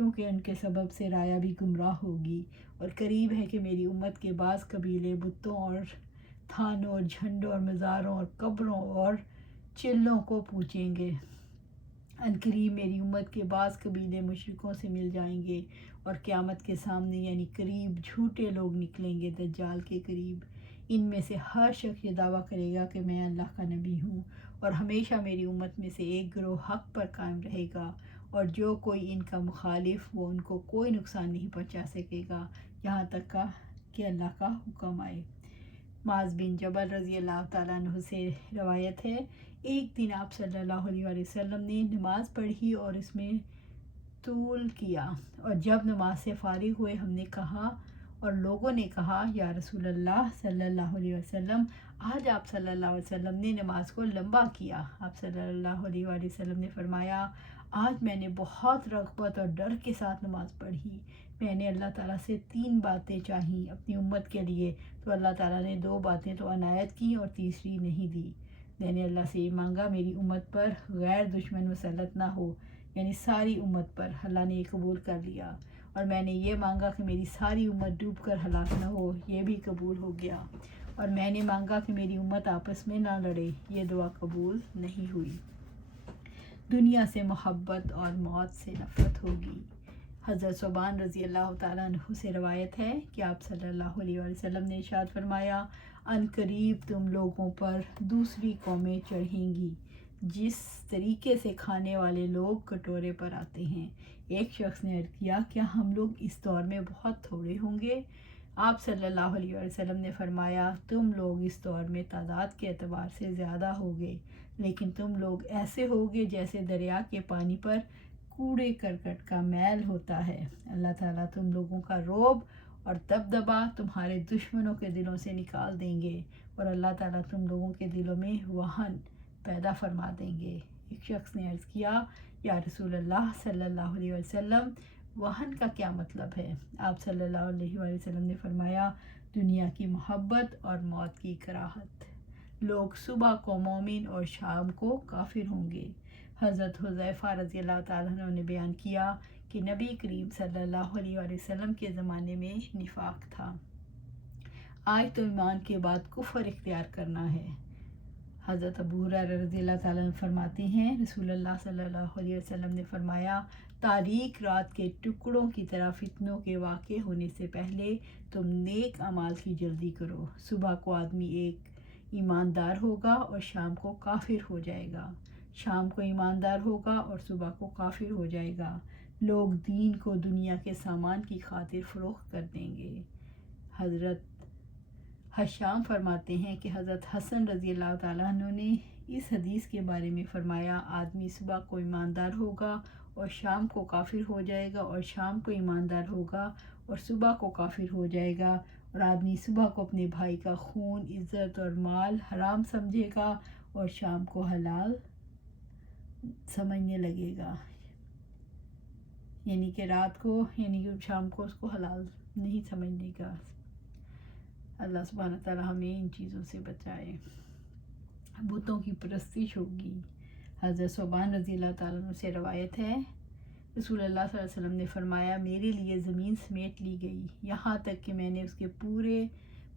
کیونکہ ان کے سبب سے رایا بھی گمراہ ہوگی، اور قریب ہے کہ میری امت کے بعض قبیلے بتوں اور تھانوں اور جھنڈوں اور مزاروں اور قبروں اور چلوں کو پوجیں گے۔ عنقریب میری امت کے بعض قبیلے مشرکوں سے مل جائیں گے، اور قیامت کے سامنے یعنی قریب جھوٹے لوگ نکلیں گے دجال کے قریب۔ ان میں سے ہر شخص یہ دعویٰ کرے گا کہ میں اللہ کا نبی ہوں، اور ہمیشہ میری امت میں سے ایک گروہ حق پر قائم رہے گا، اور جو کوئی ان کا مخالف وہ ان کو کوئی نقصان نہیں پہنچا سکے گا یہاں تک کہ اللہ کا حکم آئے۔ معاذ بن جبل رضی اللہ تعالیٰ عنہ سے روایت ہے، ایک دن آپ صلی اللہ علیہ وسلم نے نماز پڑھی اور اس میں طول کیا، اور جب نماز سے فارغ ہوئے ہم نے کہا اور لوگوں نے کہا یا رسول اللہ صلی اللہ علیہ وسلم، آج آپ صلی اللہ علیہ وسلم نے نماز کو لمبا کیا۔ آپ صلی اللہ علیہ وسلم نے فرمایا، آج میں نے بہت رغبت اور ڈر کے ساتھ نماز پڑھی۔ میں نے اللہ تعالیٰ سے 3 باتیں چاہی اپنی امت کے لیے، تو اللہ تعالیٰ نے 2 باتیں تو عنایت کی اور تیسری نہیں دی۔ میں نے اللہ سے یہ مانگا میری امت پر غیر دشمن مسلط نہ ہو، یعنی ساری امت پر۔ اللہ نے یہ قبول کر لیا۔ اور میں نے یہ مانگا کہ میری ساری امت ڈوب کر ہلاک نہ ہو، یہ بھی قبول ہو گیا۔ اور میں نے مانگا کہ میری امت آپس میں نہ لڑے، یہ دعا قبول نہیں ہوئی۔ دنیا سے محبت اور موت سے نفرت ہوگی۔ حضرت ثوبان رضی اللہ تعالیٰ عنہ سے روایت ہے کہ آپ صلی اللہ علیہ وسلم نے ارشاد فرمایا، عنقریب تم لوگوں پر دوسری قومیں چڑھیں گی جس طریقے سے کھانے والے لوگ کٹورے پر آتے ہیں۔ ایک شخص نے عرض کیا، کیا ہم لوگ اس دور میں بہت تھوڑے ہوں گے؟ آپ صلی اللہ علیہ وسلم نے فرمایا، تم لوگ اس دور میں تعداد کے اعتبار سے زیادہ ہوگے، لیکن تم لوگ ایسے ہوگے جیسے دریا کے پانی پر کوڑے کرکٹ کا میل ہوتا ہے۔ اللہ تعالیٰ تم لوگوں کا رعب اور دبدبا تمہارے دشمنوں کے دلوں سے نکال دیں گے، اور اللہ تعالیٰ تم لوگوں کے دلوں میں وہن پیدا فرما دیں گے۔ ایک شخص نے عرض کیا، یا رسول اللہ صلی اللہ علیہ وسلم، وہن کا کیا مطلب ہے؟ آپ صلی اللہ علیہ وسلم نے فرمایا، دنیا کی محبت اور موت کی کراہت۔ لوگ صبح کو مومن اور شام کو کافر ہوں گے۔ حضرت حذیفہ رضی اللہ تعالیٰ عنہ نے بیان کیا کہ نبی کریم صلی اللہ علیہ وسلم کے زمانے میں نفاق تھا، آج تو ایمان کے بعد کفر اختیار کرنا ہے۔ حضرت ابو ہریرہ رضی اللہ تعالیٰ عنہ فرماتے ہیں، رسول اللہ صلی اللہ علیہ وسلم نے فرمایا، تاریک رات کے ٹکڑوں کی طرح فتنوں کے واقع ہونے سے پہلے تم نیک اعمال کی جلدی کرو۔ صبح کو آدمی ایک ایماندار ہوگا اور شام کو کافر ہو جائے گا، شام کو ایماندار ہوگا اور صبح کو کافر ہو جائے گا۔ لوگ دین کو دنیا کے سامان کی خاطر فروخت کر دیں گے۔ حضرت حشام فرماتے ہیں کہ حضرت حسن رضی اللہ تعالیٰ عنہ نے اس حدیث کے بارے میں فرمایا، آدمی صبح کو ایماندار ہوگا اور شام کو کافر ہو جائے گا، اور شام کو ایماندار ہوگا اور صبح کو کافر ہو جائے گا، اور آدمی صبح کو اپنے بھائی کا خون، عزت اور مال حرام سمجھے گا اور شام کو حلال سمجھنے لگے گا، یعنی کہ رات کو یعنی کہ شام کو اس کو حلال نہیں سمجھنے گا۔ اللہ سبحانہ تعالیٰ ہمیں ان چیزوں سے بچائے۔ بتوں کی پرستش ہوگی۔ حضرت ثوبان رضی اللہ تعالیٰ عنہ سے روایت ہے، رسول اللہ صلی اللہ علیہ وسلم نے فرمایا، میرے لیے زمین سمیٹ لی گئی یہاں تک کہ میں نے اس کے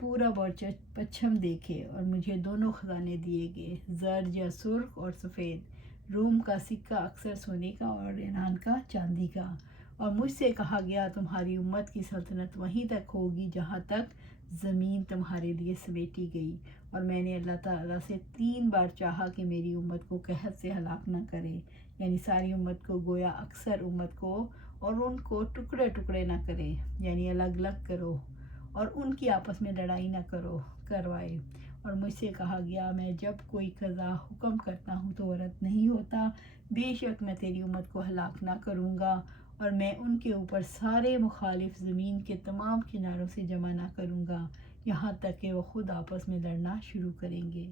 پورب اور پچھم دیکھے، اور مجھے دونوں خزانے دیے گئے، زرد یا سرخ اور سفید، روم کا سکہ اکثر سونے کا اور ایران کا چاندی کا، اور مجھ سے کہا گیا تمہاری امت کی سلطنت وہیں تک ہوگی جہاں تک زمین تمہارے لیے سمیٹی گئی۔ اور میں نے اللہ تعالیٰ سے 3 بار چاہا کہ میری امت کو قحط سے ہلاک نہ کرے، یعنی ساری امت کو گویا اکثر امت کو، اور ان کو ٹکڑے ٹکڑے نہ کرے، یعنی الگ الگ کرو، اور ان کی آپس میں لڑائی نہ کروائے۔ اور مجھ سے کہا گیا، میں جب کوئی قضا حکم کرتا ہوں تو عورت نہیں ہوتا، بے شک میں تیری امت کو ہلاک نہ کروں گا، اور میں ان کے اوپر سارے مخالف زمین کے تمام کناروں سے جمع نہ کروں گا، یہاں تک کہ وہ خود آپس میں لڑنا شروع کریں گے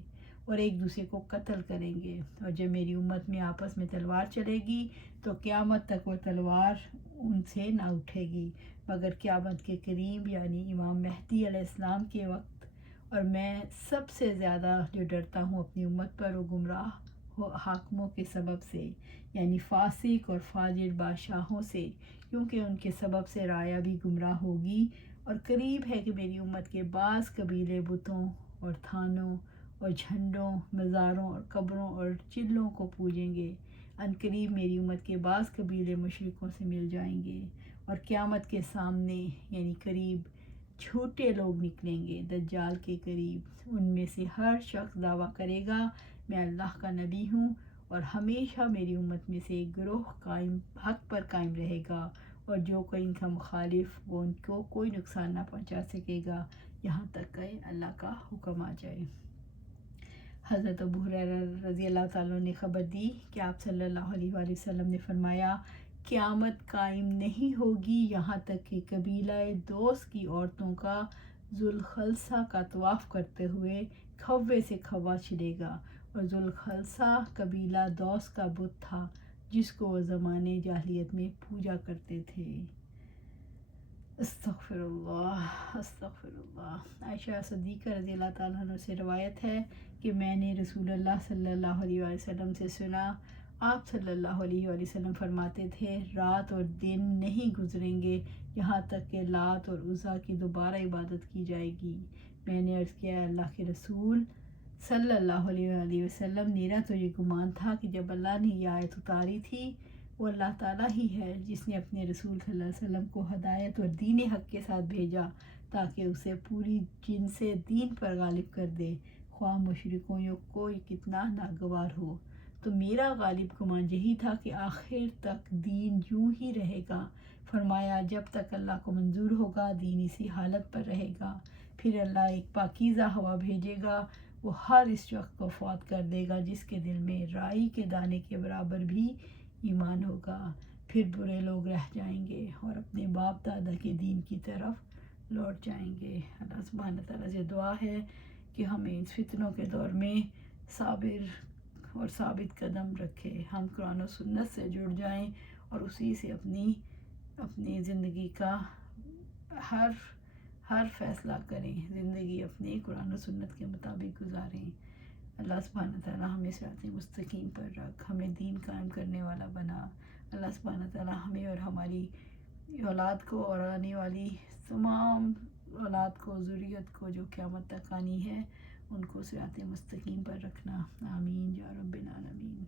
اور ایک دوسرے کو قتل کریں گے۔ اور جب میری امت میں آپس میں تلوار چلے گی تو قیامت تک وہ تلوار ان سے نہ اٹھے گی، مگر قیامت کے قریب یعنی امام مہدی علیہ السلام کے وقت، اور میں سب سے زیادہ جو ڈرتا ہوں اپنی امت پر وہ گمراہ حاکموں کے سبب سے، یعنی فاسق اور فاجر بادشاہوں سے، کیونکہ ان کے سبب سے رعایا بھی گمراہ ہوگی۔ اور قریب ہے کہ میری امت کے بعض قبیلے بتوں اور تھانوں اور جھنڈوں، مزاروں اور قبروں اور چلوں کو پوجیں گے۔ ان قریب میری امت کے بعض قبیلے مشرکوں سے مل جائیں گے، اور قیامت کے سامنے یعنی قریب جھوٹے لوگ نکلیں گے دجال کے قریب۔ ان میں سے ہر شخص دعویٰ کرے گا میں اللہ کا نبی ہوں، اور ہمیشہ میری امت میں سے ایک گروہ حق پر قائم رہے گا، اور جو کوئی ان کا مخالف وہ ان کو کوئی نقصان نہ پہنچا سکے گا یہاں تک کہ اللہ کا حکم آ جائے۔ حضرت ابو ہریرہ رضی اللہ تعالیٰ نے خبر دی کہ آپ صلی اللہ علیہ وآلہ وسلم نے فرمایا قیامت قائم نہیں ہوگی یہاں تک کہ قبیلہ دوس کی عورتوں کا ذوالخلصہ کا طواف کرتے ہوئے کھوے سے کھوا چلے گا، اور ذوالخلصہ قبیلہ دوس کا بت تھا جس کو وہ زمانے جاہلیت میں پوجا کرتے تھے۔ استغفر اللہ استغفر اللہ۔ عائشہ صدیقہ رضی اللہ تعالیٰ عنہ سے روایت ہے کہ میں نے رسول اللہ صلی اللہ علیہ وآلہ وسلم سے سنا، آپ صلی اللہ علیہ وآلہ وسلم فرماتے تھے رات اور دن نہیں گزریں گے یہاں تک کہ لات اور عزیٰ کی دوبارہ عبادت کی جائے گی۔ میں نے عرض کیا اللہ کے رسول صلی اللہ علیہ وآلہ وسلم، میرا تو یہ گمان تھا کہ جب اللہ نے یہ آیت اتاری تھی وہ اللہ تعالیٰ ہی ہے جس نے اپنے رسول صلی اللہ علیہ وسلم کو ہدایت اور دین حق کے ساتھ بھیجا تاکہ اسے پوری جن سے دین پر غالب کر دے، خواہ مشرکوں یا کوئی کتنا ناگوار ہو۔ تو میرا غالب گمان یہی تھا کہ آخر تک دین یوں ہی رہے گا۔ فرمایا جب تک اللہ کو منظور ہوگا دین اسی حالت پر رہے گا، پھر اللہ ایک پاکیزہ ہوا بھیجے گا، وہ ہر اس شخص کو فوت کر دے گا جس کے دل میں رائی کے دانے کے برابر بھی ایمان ہوگا، پھر برے لوگ رہ جائیں گے اور اپنے باپ دادا کے دین کی طرف لوٹ جائیں گے۔ اللہ سبحانہ تعالیٰ سے دعا ہے کہ ہمیں اس فتنوں کے دور میں صابر اور ثابت قدم رکھے، ہم قرآن و سنت سے جڑ جائیں اور اسی سے اپنی زندگی کا ہر فیصلہ کریں، زندگی اپنے قرآن و سنت کے مطابق گزاریں۔ اللہ سبحانہ تعالیٰ ہمیں صراط مستقیم پر رکھ، ہمیں دین قائم کرنے والا بنا۔ اللہ سبحانہ تعالیٰ ہمیں اور ہماری اولاد کو اور آنے والی تمام اولاد کو، ذریت کو جو قیامت تک آنی ہے، ان کو صراط مستقیم پر رکھنا۔ آمین یا رب العالمین۔